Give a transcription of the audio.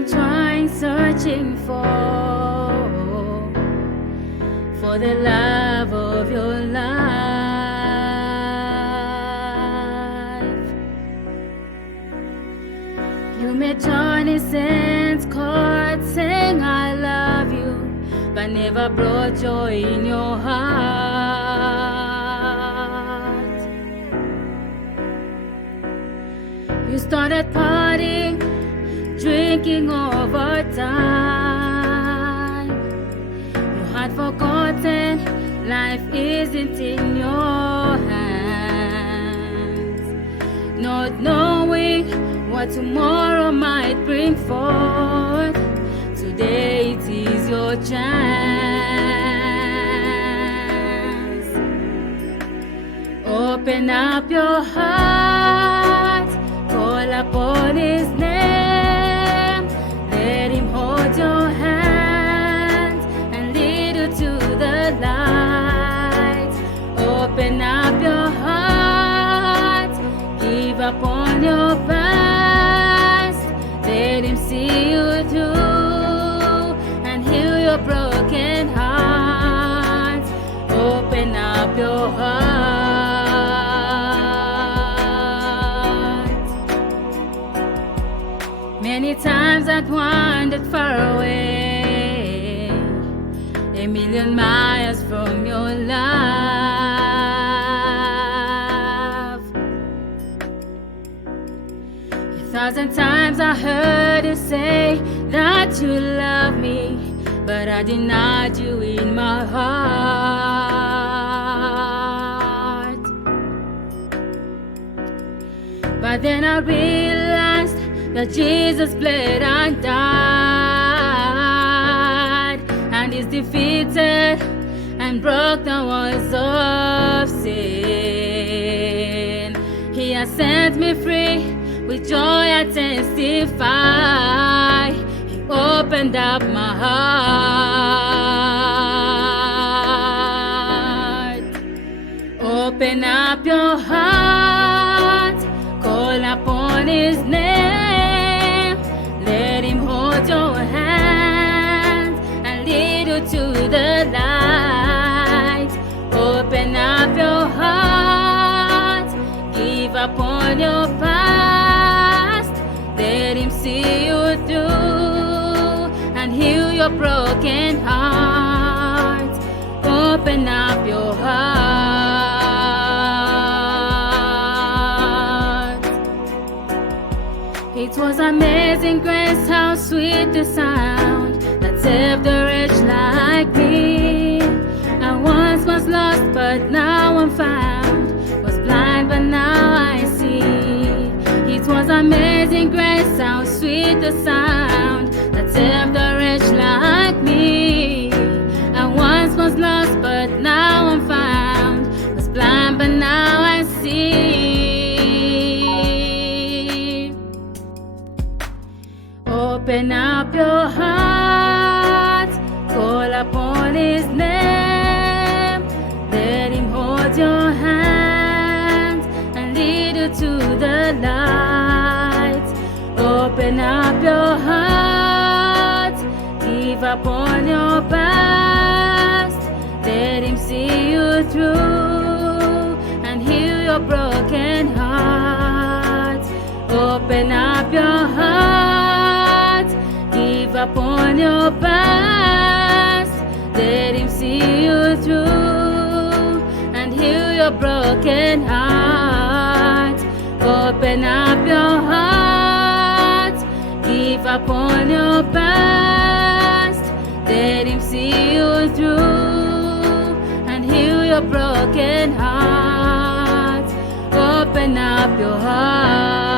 been trying, searching for the love of your life. You made 20 cents cards saying I love you, but never brought joy in your heart. You started partying, drinking over time. You had forgotten life isn't in your hands, not knowing what tomorrow might bring forth. Today it is your chance. Open up your heart, call upon His name. Let Him hold your hand and lead you to the light. Open up your heart, give up on your past. Let Him see you through and heal your broken heart. Open up your heart. Many times I've wandered far away, a million miles from your love. 1,000 times I heard you say that you love me, but I denied you in my heart. But then I realized that Jesus bled and died, and is defeated and broke the walls of sin. He has set me free, with joy I testify. He opened up my heart. Open up your heart, call upon His name. Let Him hold your hand and lead you to the light. Open up your heart, give up on your past. Let Him see you through and heal your broken heart. Open up your heart. It was amazing grace, how sweet the sound that saved a wretch like me. I once was lost, but now I'm found. Was blind, but now I see. It was amazing grace, how sweet the sound that saved a wretch like me. I once was lost, but now I'm found. Was blind, but now I see. Open up your heart, call upon His name. Let Him hold your hand and lead you to the light. Open up your heart, give up on your past. Let Him see you through and heal your broken heart. Open up your heart, give up on your past. Let Him see you through and heal your broken heart. Open up your heart, give up on your past. Let Him see you through and heal your broken heart. Open up your heart.